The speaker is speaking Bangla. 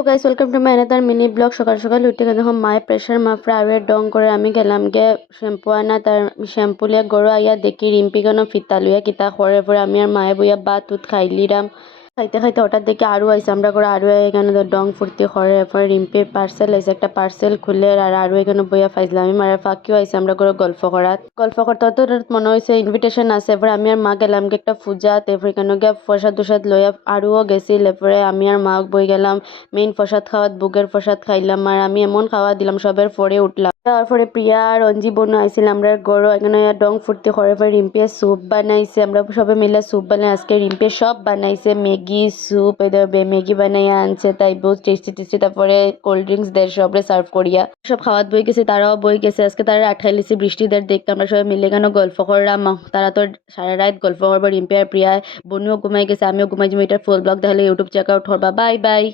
Hello guys, welcome to my another mini blog. সকাল সকাল উঠে গেলে এখন মায়ের প্রেশার মাফরা আর ডং করে আমি গেলাম গে শ্যাম্পু আনা। তার শ্যাম্পু লিয়া গড়ো আইয়া দেখি রিম্পি কেন ফিতা লইয়া কিতা করে পরে আমি আর মায়ে বইয়া বা তুত খাইলিরাম। খাইতে খাইতে হঠাৎ দেখি আরও আইসে, আমরা করে আরও এখানে ডং ফুর্তি করে। এরপরে রিম্পির পার্সেল আইসে, একটা পার্সেল খুলে আর আরও এখানে বইয়া ফাইজলাম। আমি মারা ফাঁকিও আইসে, আমরা করে গল্প করতে হতো। মনে হয়েছে ইনভিটেশন আছে। এরপরে আমি আর মা গেলাম গে একটা পূজা। এরপর এখানে গিয়ে প্রসাদ টুসাদ লইয়া আরও গেছিল। এরপরে আমি আর মা বই গেলাম মেইন প্রসাদ খাওয়াত, বুকের প্রসাদ খাইলাম। আর আমি এমন খাওয়া দিলাম সবের পরে উঠলাম। তারপরে প্রিয়া আর অঞ্জি বোন আইছিল, আমরা গরো এখানে ডং ফুর্তি করে। পরে রিম্পিয়া স্যুপ বানাইছে, আমরা সবাই মিলে স্যুপ বানাই। আজকে রিম্পিয়া সব বানাইছে, ম্যাগি স্যুপ, ম্যাগি বানাইয়া আনছে, তাই বহুত টেস্টি টেস্টি। তারপরে কোল্ড ড্রিঙ্কস দেয় সবরে সার্ভ করিয়া। সব খাওয়াত বই গেছে, তারাও বই গেছে। আজকে তারা আটকাই লিছি বৃষ্টিদের দেখতে। আমরা সবাই মিলে কেন গল্প করলাম। তারা তো সারা রাত গল্প করবো। রিম্পিয়া আর প্রিয়া বনুও ঘুমাই গেছে, আমিও ঘুমাই যাবো। এটার ফুল ব্লগ দেখলে ইউটিউব চেক আউট করবা। Bye bye.